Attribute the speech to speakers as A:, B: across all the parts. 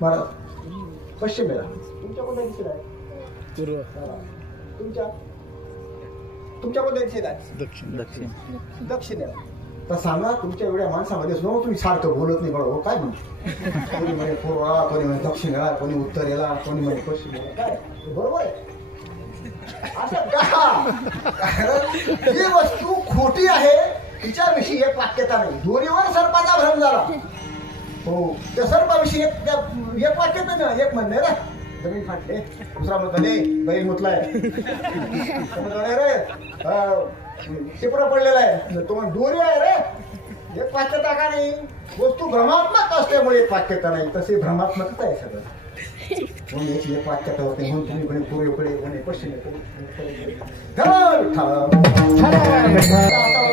A: बरं पश्चिमेला तुमच्या कोणत्या दिशेला आहे?
B: पूर्व.
A: तुमच्या? तुमच्या कोणत्या दिशेला आहे?
B: दक्षिण.
C: दक्षिण.
A: दक्षिणेला तर सांगा तुमच्या एवढ्या माणसामध्ये सुद्धा तुम्ही सारखं बोलत नाही बरोबर. काय म्हणतो? कोणी म्हणे पूर्वेला कोणी म्हणे दक्षिणेला कोणी उत्तरेला कोणी म्हणे पश्चिमेला काय? बरोबर आहे? असं का? कारण जी वस्तू खोटी आहे तिच्याविषयी एक वाक्यता नाही. दोरीवर सर्पाचा भ्रम झाला. हो. त्या सर्पाविषयी एक त्या- एक वाक्यता ना एक म्हणणे रे जमीन फाटले. दुसरा म्हणतो बैल मुतलाय. रे टिपरा पडलेला आहे. तो दोरी आहे रे. एक वाक्यता का नाही? वस्तू भ्रमात्मक असल्यामुळे एक वाक्यता नाही. तसे भ्रमात्मकच आहे सगळं. म्हणून याची एक वाक्यता होते म्हणून तुम्ही पूर्वेकडे पश्चिमेकडे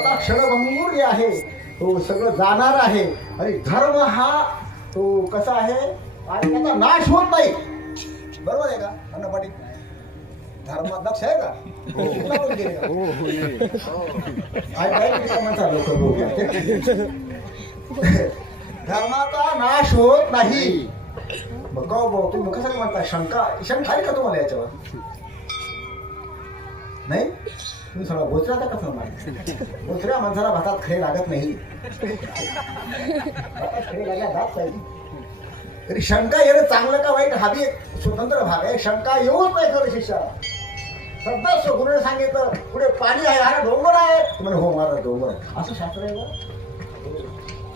A: आता क्षणभंगूर आहे. तो सगळं जाणार आहे. आणि धर्म हा तो कसा आहे? आणि त्याचा नाश होत नाही. बरोबर आहे का? अन्न पाटील धर्म लक्ष आहे का? लोक लोक आहे. धर्माचा नाश होत नाही. भाऊ तुम्ही कसं म्हणता? शंका शंका आहे का तुम्हाला याच्यावर? नाही? तुम्ही सगळा बोचरा तर कसं माहिती? बोचऱ्या माणसाला भातात खरे लागत नाही. खरे लागल्या जात तरी शंका येणं चांगलं का वाईट? हा बी एक स्वतंत्र भाग आहे. शंका येऊच नाही खरं शिक्षा सध्या गुरुने सांगितलं. पुढे पाणी आहे अरे डोंगर आहे. म्हणे हो महाराज डोंगर असं शास्त्र आहे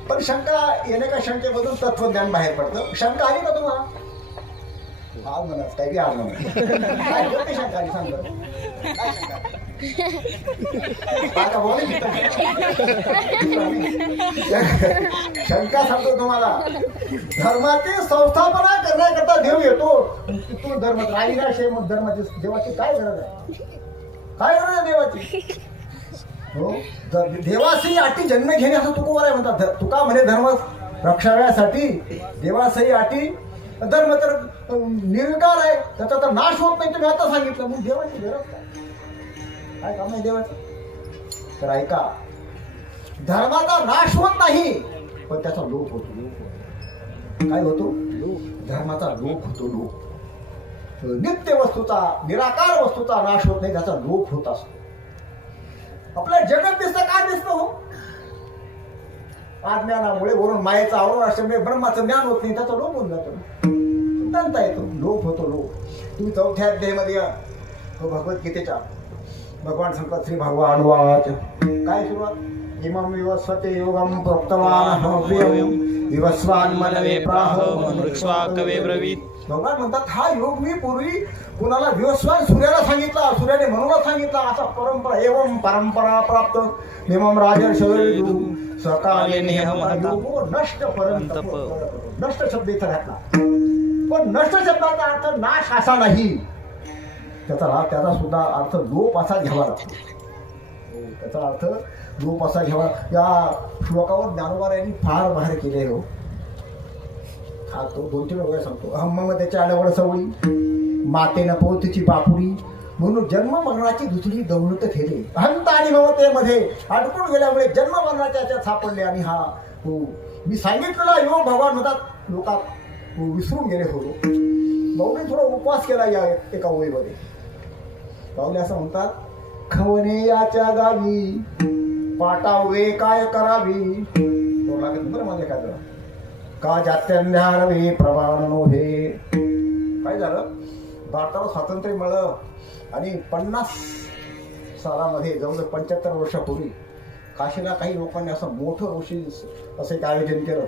A: पण शंका येणे का शंकेमधून तत्वज्ञान बाहेर पडतं? शंका आली का तुम्हाला? आज म्हणत काही बी आज म्हणत शंका आली सांगतो शंका सांगतो तुम्हाला. धर्माची संस्थापना करण्याकरता देव येतो. तू धर्म राहिला असे मग धर्माची देवाची काय गरज आहे? काय गरज आहे देवाची? हो? द- देवासही अटी जन्म घेणे असं तुकोवर आहे म्हणतात. तुका म्हणे धर्म रक्षाव्यासाठी देवासही अटी धर्म तर अं, निर्विकार आहे. त्याचा तर नाश होत नाही तुम्ही आता सांगितलं. मग देवाची गरज काय? काय काम नाही देवाचं? तर ऐका धर्माचा नाश होत नाही पण त्याचा लोप होतो काय होतो? लोप. धर्माचा लोप होतो लोप. नित्य वस्तूचा निराकार वस्तूचा नाश होत नाही त्याचा लोप होत असतो. आपलं जगत दिसतं काय दिसतं हो? अज्ञानामुळे वरून मायेचा आवरण असल्यामुळे ब्रह्माचं ज्ञान होत नाही त्याचा लोप होऊन जातो दंत येतो लोप होतो लोप. तुम्ही चौथ्या अध्यायमध्ये या. तो भगवद्गीतेच्या भगवान सांगतात श्री भगवान वाच. काय सुरुवात? इमं विवस्वते योगम प्रोक्तवान विवस्वान मनवे प्राह
C: मनुष्वाकवे ब्रवीत.
A: भगवान म्हणतात हा योग मी पूर्वी कुणाला विवस्वान सूर्याला सांगितला सूर्याने म्हणूनच सांगितला असा परंपरा एवं परंपरा प्राप्त. निमम राजन सकाले
C: नेहम आता.
A: योगो नष्ट परंत. नष्ट शब्द इथं घातला. पण नष्ट शब्दाचा अर्थ नाश असा नाही. त्याचा त्याचा सुद्धा अर्थ लोप असा घ्यावा. लागतो त्याचा अर्थ लोप असा घ्यावा. या श्लोकावर ज्ञानोबार यांनी फार बाहेर केले हो. हा तो दोन तीन वेळा सांगतो. अहम त्याच्या आल्यावर सवळी मातेनं पोतीची बापुरी म्हणून जन्म मरणाची दुसरी दौलत ठेले अहंत आणि ममतेमध्ये अडकून गेल्यामुळे जन्म मरणाच्या याच्यात सापडले आणि हा हो. मी सांगितलेला योग भगवान होतात. लोकात हो, विसरून गेले होतो भाऊने थोडा उपवास केला या एका ओळीमध्ये. भाऊने असं म्हणतात खवणे याच्या गावी पाटावे काय करावी? तो लागत बरं माझ्या काय जरा का जात्यांध्यारवे प्रमाण हे काय झालं? भारताला स्वातंत्र्य मिळालं आणि पन्नास सालामध्ये जवळजवळ पंच्याहत्तर वर्षापूर्वी काशीला काही लोकांनी असं मोठं ऋषी असं एक आयोजन केलं.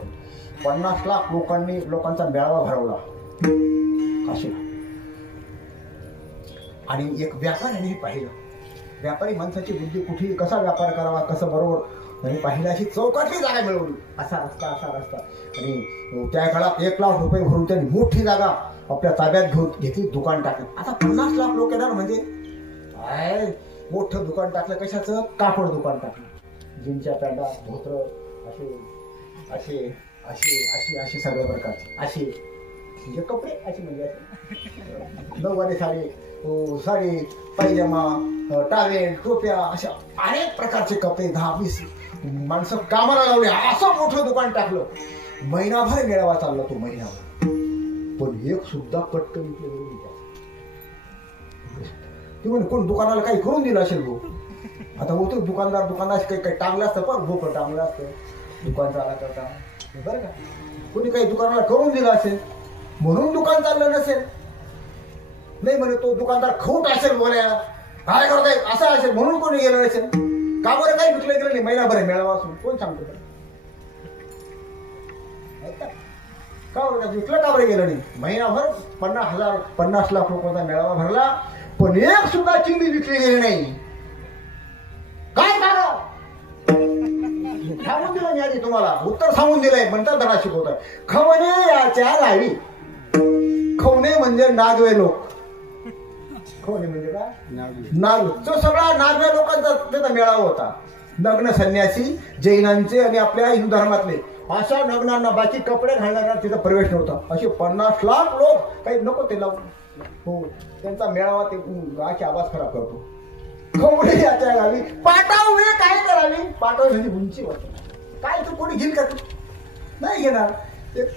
A: पन्नास लाख लोकांनी लोकांचा मेळावा भरवला. काशीला. आणि एक व्यापाऱ्याने पाहिलं. व्यापारी माणसाची बुद्धी कुठे कसा व्यापार करावा कसं बरोबर आणि पाहिलं अशी चौकातली जागा मिळवली. असा रस्ता असा रस्ता. आणि त्या काळात एक लाख रुपये भरून त्यांनी मोठी जागा आपल्या ताब्यात घेऊन घेतली दुकान टाकलं. आता पन्नास लाख लोक येणार म्हणजे? काय? मोठं दुकान टाकलं कशाचं? कापड दुकान टाकलं. जीनच्या पॅन्टा धोत्र असे असे असे असे असे सगळ्या प्रकारचे. असे. म्हणजे कपडे असे म्हणजे असे. नऊवारी साडी हो, साडी पायजमा टावेल टोप्या अशा अनेक प्रकारचे कपडे दहा वीस माणसं कामाला लावले असं मोठं दुकान टाकलं. महिनाभर मेळावा चालला तो महिनाभर. पण एक सुद्धा पट्ट ते म्हणे कोण दुकानाला काही करून दिलं असेल भाऊ आता होतो दुकानदार दुकानात काही काही टांगलं असतं पण भोकं टांगलं असतं. दुकान चाला करता बरं का? कोणी काही दुकानाला करून दिलं असेल म्हणून दुकान चाललं नसेल. नाही म्हणे तो दुकानदार खोट असेल बोलायला काय करताय? असं असेल म्हणून कोणी गेलं नसेल. का बरं काही विकलं गेलं नाही? महिनाभर मेळावा असून कोण सांगतो का बरं विकलं का बरं गेलं नाही? महिनाभर पन्नास हजार पन्नास लाख रुपयाचा मेळावा भरला. पण एक सुद्धा चिंबी विकली गेली नाही. काय कारण सांगून दिलं मी आधी तुम्हाला. उत्तर सांगून दिलंय. म्हणतात धडा शिकवतात खवने याच्या लावी. खवणे म्हणजे नागवे लोक. खवणे म्हणजे काय? नाग तो सगळा नागवे लोकांचा त्याचा मेळावा होता. नग्न संन्यासी जैनांचे आणि आपल्या हिंदू धर्मातले. अशा नग्नांना बाकी कपडे घालणाऱ्यांना तिथं प्रवेश नव्हता. असे पन्नास लाख लोक काही नको ते लावून हो त्यांचा मेळावा ते अशी आवाज खराब करतो. खवणे याच्या गावी पाटावे काय करावी पाटावे म्हणजे उंची वाटत. काय तू कोणी घेईल का तू? नाही घेणार. एक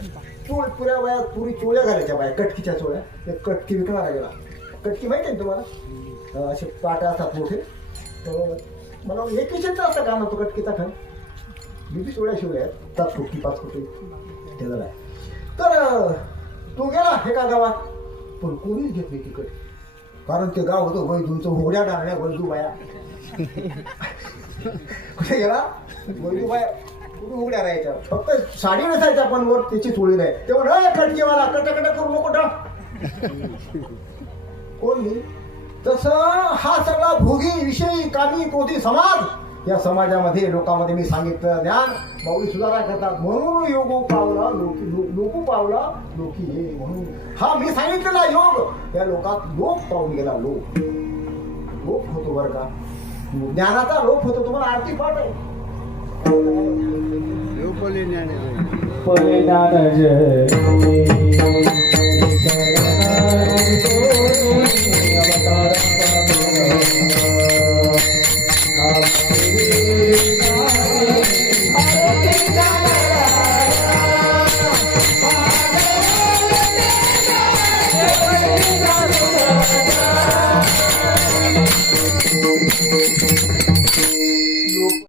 A: चोळ पुऱ्या वया पुरी चोळ्या घालायच्या बाया कटकीच्या चोळ्या. एक कटकी विकणारा गेला कटकी माहिती आहे ना तुम्हाला? असे पाट्या असतात मोठे. तर मला एक विषयचा असतं का तो कटकीचा खण? मी बी चोळ्या शिवल्या आहेत. सात फुटी पाच फुटी ते झालं तर तो गेला एका गावात. पण कोणीच घेत नाही तिकट कारण ते गाव होतं वैदूंचं होड्या डाळण्या वैदू बाया कुठे गेला? वैदू बाया उघड्या राहायच्या फक्त साडी नसायच्या पण वर त्याची चोळी नाही. तेव्हा म्हणा कटकेवाला कटकट करू नको डा. कोण मी? तसं हा सगळा भोगी विषयी कामी क्रोधी समाज या समाजामध्ये लोकांमध्ये मी सांगितलं ज्ञान बाऊली सुधारा करतात म्हणून योग पावला लोकी लो- लोकू पावला लोकी हे म्हणून. हा मी सांगितलेला योग. या लोकात लोक पाहून गेला लोक लोप होतो बरं का. ज्ञानाचा लोप होतो. तुम्हाला आरती पाठ आहे.
B: 伟大的人民。